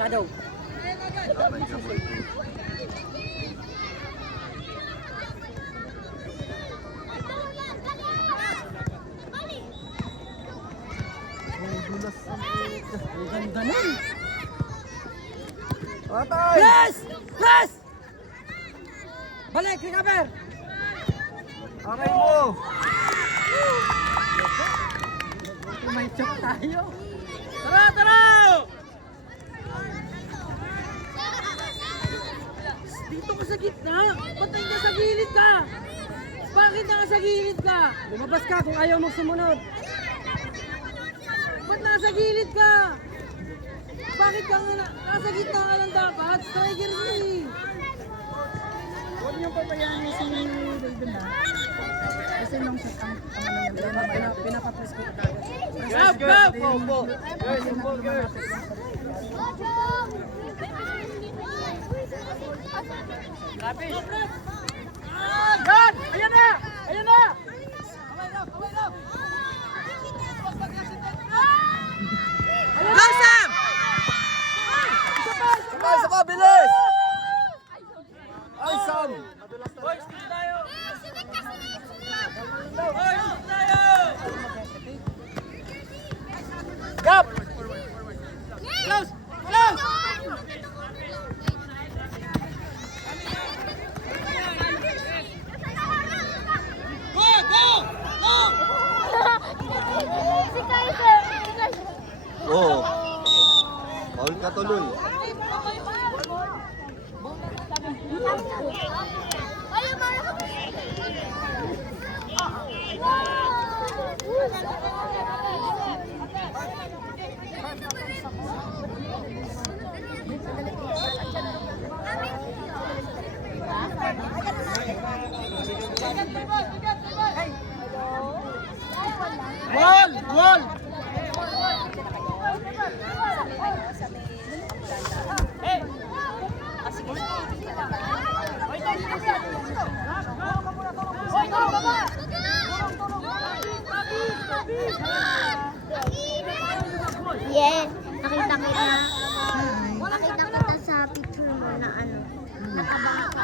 Shadow. Ganda nun. Patay! Yes! Yes! Balik, recover! Aray mo! May chok tayo. Tara, tara! Dito ka sa gitna. Patay ka sa gilid ka. Bakit nasa gilid ka? Lumabas ka kung ayaw mo sumunod. Ba't nasa gilid ka? Bakit ka nga nasa gitna ka lang dapat? Striker ka eh. Huwag niyong pabayaan si Raven na. Kasi nung siya pinapapres ko ka. Go! Go! Girls! Lapis! God! Ayan na! Ayan na! Go, Sam! Isa pa, bilis! Ay, Sam! Boys, dito tayo! Boys, dito tayo! Gap! Close! Close! Go! Go! Go! Si Kaiser! Oo. Paul ka tuloy. Ayaw, marah ka! Wall! Wall! Yeah, nakita kita. Nakita kita sa picture mo na ano. Nakabangka.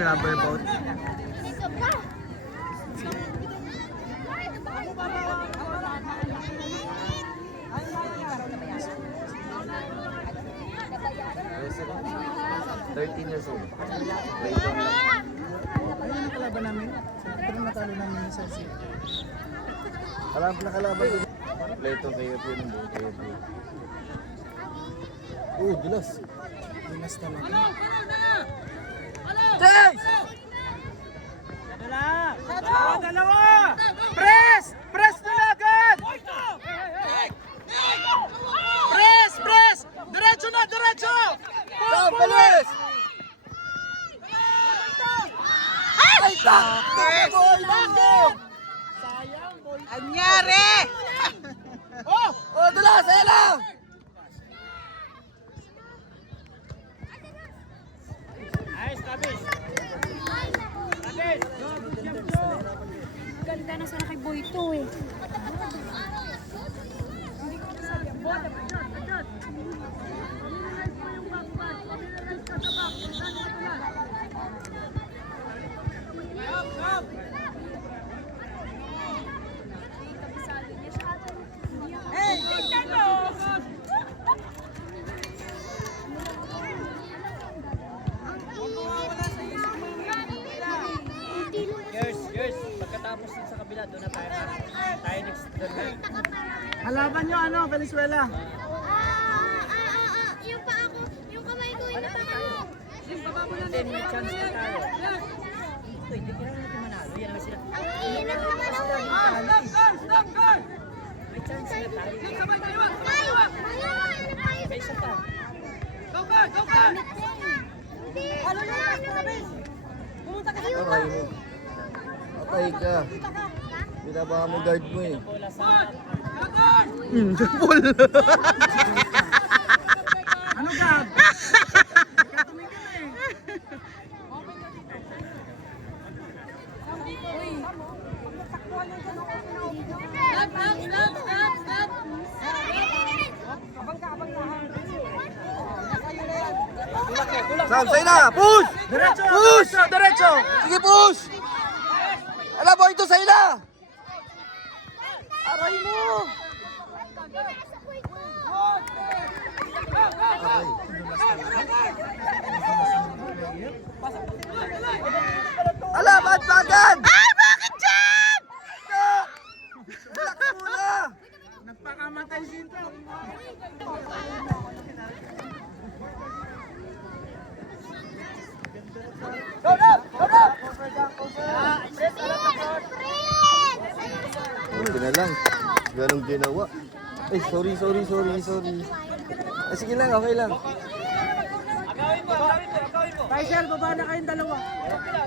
Rubber boat. Dito ka. Thirteen years old. Ayun ang kalaban namin. Pero natalo namin sa CC. Alam na kalaban din. Play ito kayo po yung kayo po. Oh, gilas. Pinas talaga. Chase! Dalawa! Dalawa! Press! Press nila agad! Press! Press! Diretso na! Diretso! Sam, bilis! Ay, takot! Anyari! Oh! Oh, dulas! Ayan lang! Ayos, Tabis! Tabis! Ganda na sana kay Boy to eh. Girls, pagkatapos sa kabila, doon na tayo. Tayo next doon na. Halaban nyo ano, Venezuela. Yung pa ako, yung kamay ko, yung pa ako. Then may chance na tayo. Ito, hindi kailangan natin manalo. Yan naman sila. Ayun na naman ako. May chance na tayo. May isa pa. Ano na? Pumunta ka sa Patay mo. Patay ka. Binabaha mo guard mo eh. Bola sa... Ano Gab? Stop! Stop! Stop! Stop! Abang ka, abang ka. Sam, sa'yo na! Push! Push! Diretso! Sige, push! Ala, boy, ito sa'yo na! Aray mo! Ala, bagan! Ay, bakit dyan? Relax muna! Nagpakamatay dito. Hindi na lang. Ganong ginawa. Ay, sorry. Sige lang, okay lang. Kaiser, baba na kayong dalawa.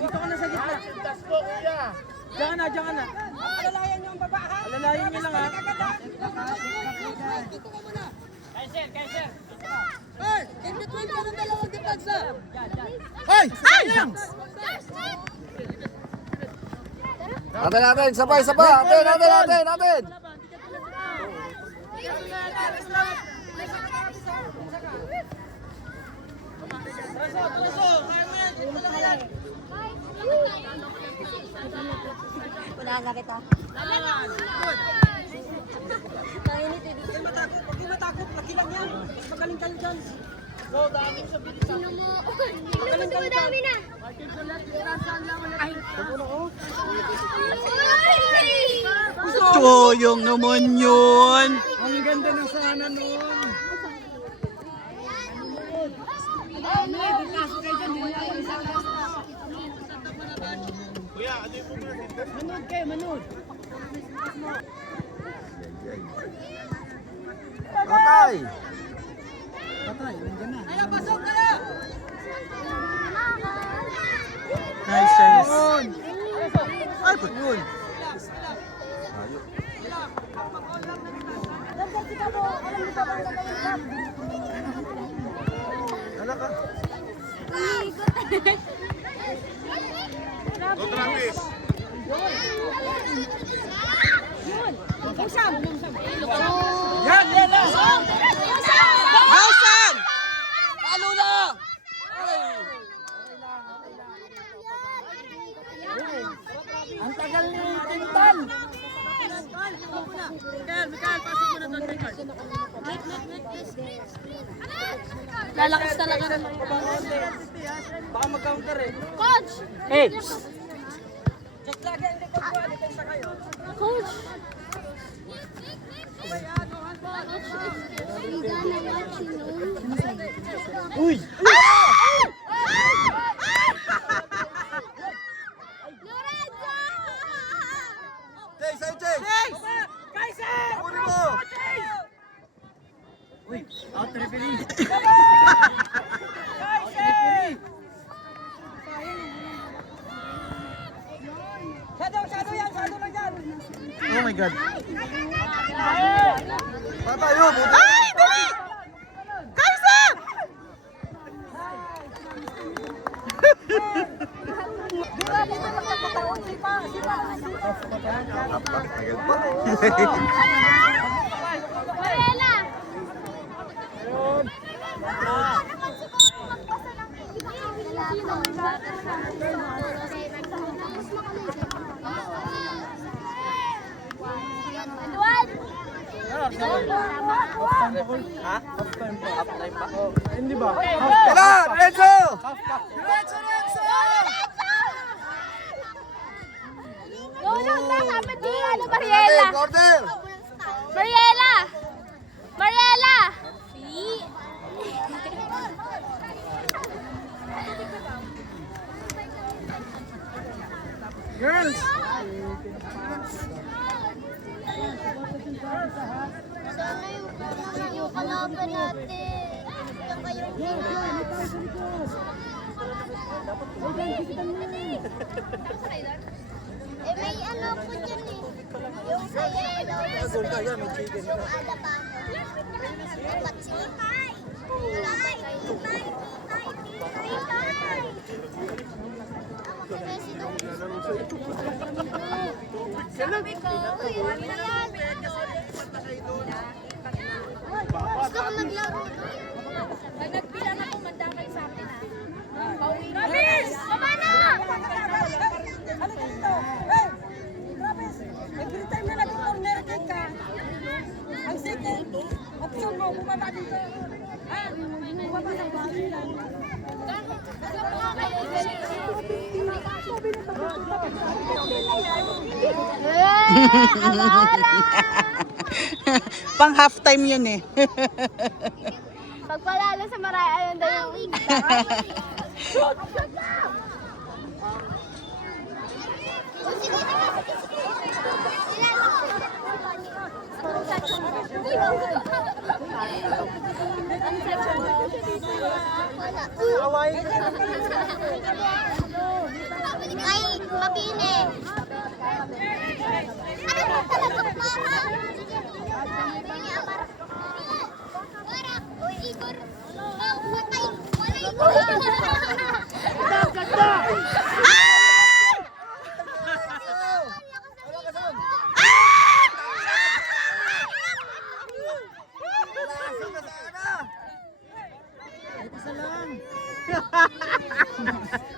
Dito ka na sa gitna. Diyan ka na. Alalayan niyo ang baba, ha? Alalayan niyo lang, ha? Kaiser. Hey, in between ka ng dalawang defense, ha? Ay! Natin. Sabay. Natin. Wala na kita. Huwag kayo matakot. Laki lang yan. Mas magaling kayo dyan. Sino mo? Tingnan mo si madami na. Choyong naman yun. Ang ganda ng sana nun. Patay! Patay, nandiyan na. Kaya, pasok kayo! Nice chance. Ay, put yun. Ala ka. Yan! Hausan! Palo na! Ang tagal ni Tintal. Mikael, pasok mo na doon, Mikael. Lalakas talaga ng Baka mag-counter eh. Coach! Hey! Check lagi ang likod ko, depensa kayo. Coach! We gonna let you know. Uy! Lorenzo! Chase! Kaiser! Kunin mo! Uy! Out referee! Shadow yan, shadow lang yan. Oh my God! Patayo! Ay! Dali! Kaiser! Tagal pa. Mariela! Hindi ba? Kailan! Renzo! Tulong na, sabi di, ano, Mariela? Corner! Mariela! Mariela! Girls! Sana yung kalaban natin. Yung kayong eh, may ano po dyan eh. Yung sa yellow. Yung ada pa. Dapat sila. Sabi ko, yun na yan. Gusto ko maglaro doon. Pag nagbilang ako, mandamay sa akin ha. Pang half time yun eh. Pag palalo sa Maraya, ayun daw yung ay, mabini. Ano ba talaga para? Uy, Igor. Patay. Wala Igor.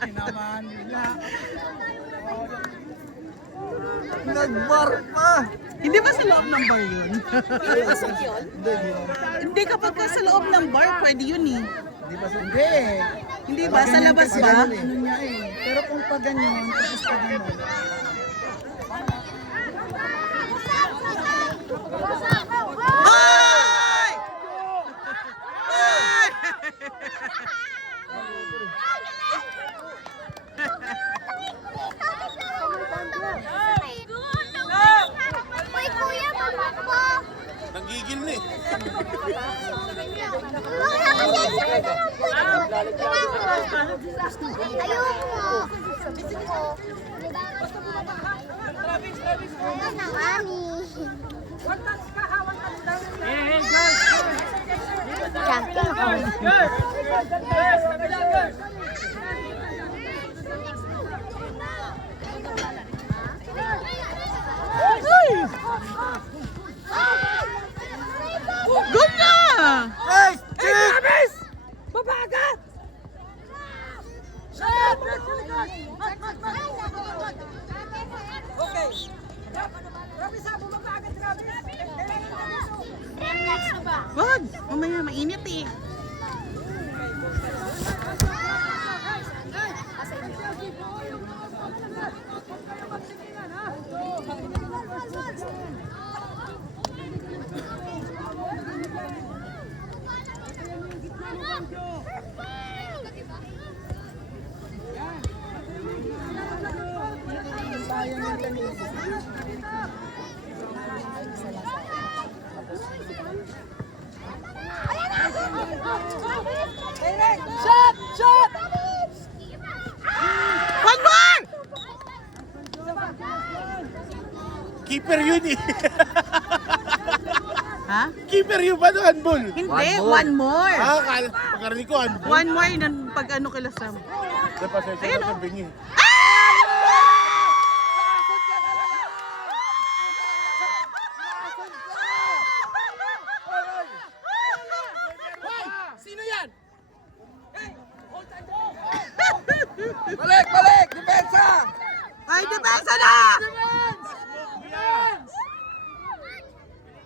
Tinamaan nila. Nagbar pa. Hindi ba sa loob ng bar yun? Hindi, kapag ka sa loob ng bar, pwede yun eh. Hindi. Hindi ba? Sa labas ba? Ano niya eh. Pero kung pa ganyan, tapos pa ganyan. Ay! Ay! Uy, kuya, pamakbo. Nagigil na eh. Wala kasi isa ka na lang po. Ayoko. Gusto ko. Ayun na, mami. Champion ako. Go na! Guys! Chick! Babagat! Okay. Grabe sa bumabagat, grabe. Wag! Mamaya, mainit eh. Shot! Shot! One more! Keeper yun eh. Ha? Keeper yun ba no handball? Hindi, one more. Pagkarinig ko handball. One more ng pag ano kila Sam. Pasensya Ayun, na oh. sa bingi. Sino yan? Balik! Balik! Depensa! Ay, depensa na!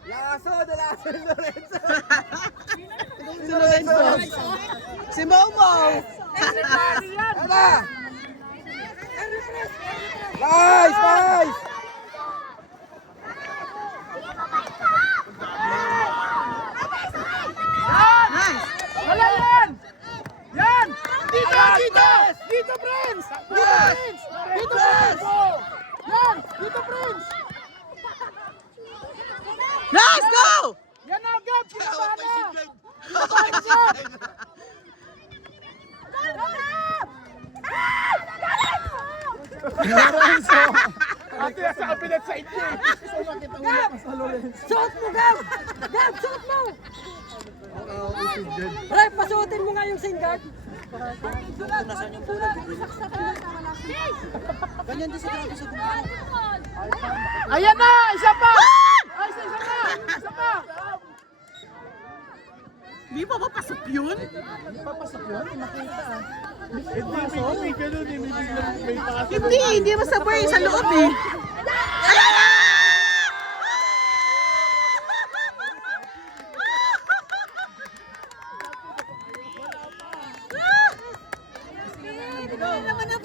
Laso! Laso! Lorenzo! Si Lorenzo. Si Momo. Ano? Nice! Nice! Nice. Wala yan! Yan! Dito! Dito! Dito, Prince! Dito, Prince! Dito, Prince! Yan! Dito, Prince! Nice, go! Yan na, Gab! Kinaba na! Lorenzo! Ate, nasa kabinet sa inyo eh. Gab! Suot mo, Gab! Gab, suot mo! Right, pasuotin mo nga yung sing guard. Ayan na! Isa pa! Ay, isa pa! Isa pa! Di pa papasok yun? Hindi, ganun eh. May biglang may takas. Hindi mo sa bar, sa loob eh. Ayan na!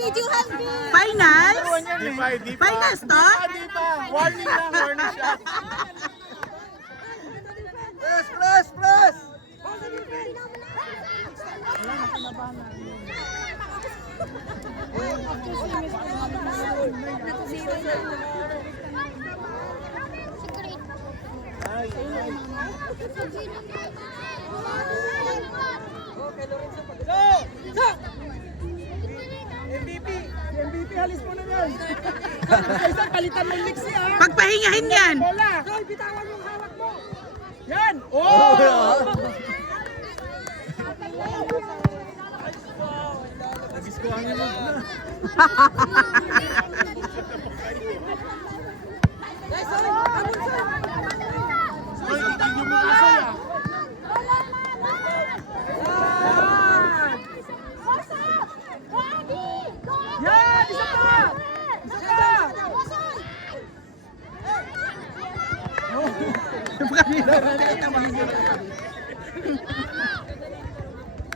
Videohan mo. Finals? Di pa. Finals to? Di pa. Warning lang, warning shot. Press! MVP, halis mo na yan. Isa, palitan mo yung mix niya. Pagpahingahin yan. Bola. Roy, bitawan yung hawak mo. Yan. Oh! Nagiskuhangin mo na. Hoy, tignan mo aso ya. Yan, isa pa. Isa pa.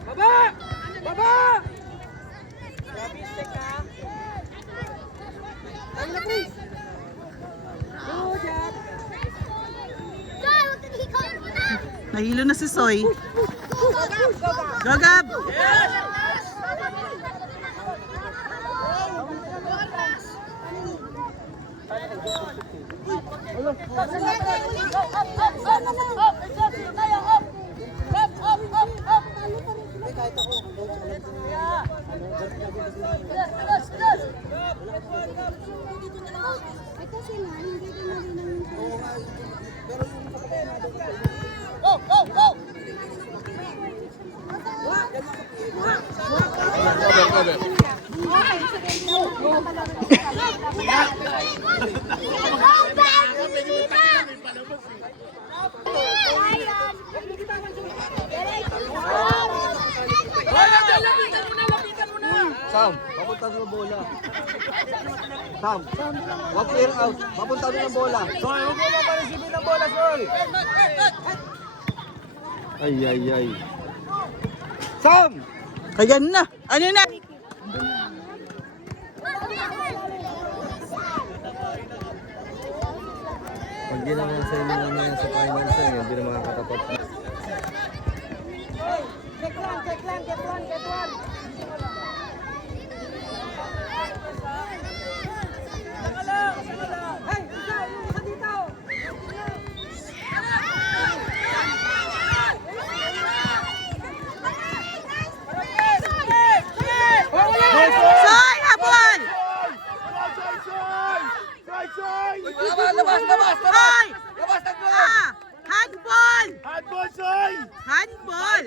Baba! Baba! Grabe, teka. Ang laki. Go, Jack. Nahilo na si Soy. Go, Gab! Sam, papunta doon ang bola. Sam, wag clear out. Papunta doon ang bola. Soy, huwag mo maparisipin ang bola, Soy. Ay. Sam! Ayan na. Ano na? Pag ginawa sa inyo na yan sa finals na hindi na makakatapat. Hey, isa dito. Soy, habol! Labas! Soy! Labas na goal! Handball! Handball, Soy! Handball!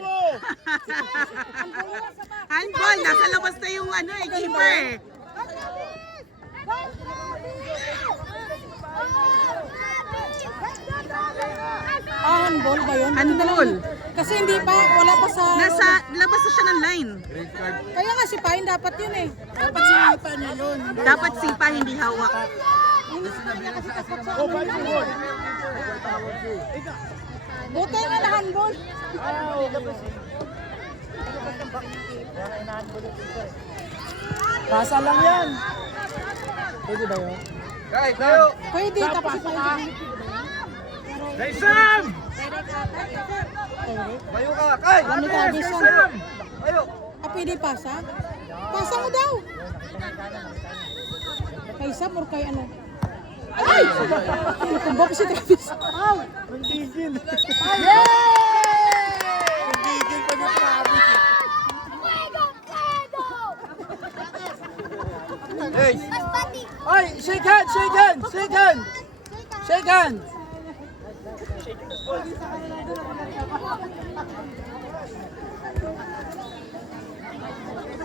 Handball! Nasa labas na yung keeper. Handball ba yun? Handball. Kasi hindi pa, wala pa sa... Nasa labas na siya ng line. Kaya nga si Pain dapat yun eh. Dapat sinipa niya yun. Dapat sipa, hindi hawak. Buti nga na handball. Pasa lang yan. Pwede ba yun? Kay, tayo! Pwede, tapos si Pain. Kay Sam! Bayo ka! Kay! Ano ka, di Sam? Sam! Bayo! Pwede pasa? Pasa mo daw. Kay Sam or kay ano? Ay! Tumbok si Travis. Ow! Magigil. Hey! Ay, shake hand, shake hand, shake hand. Shake hand.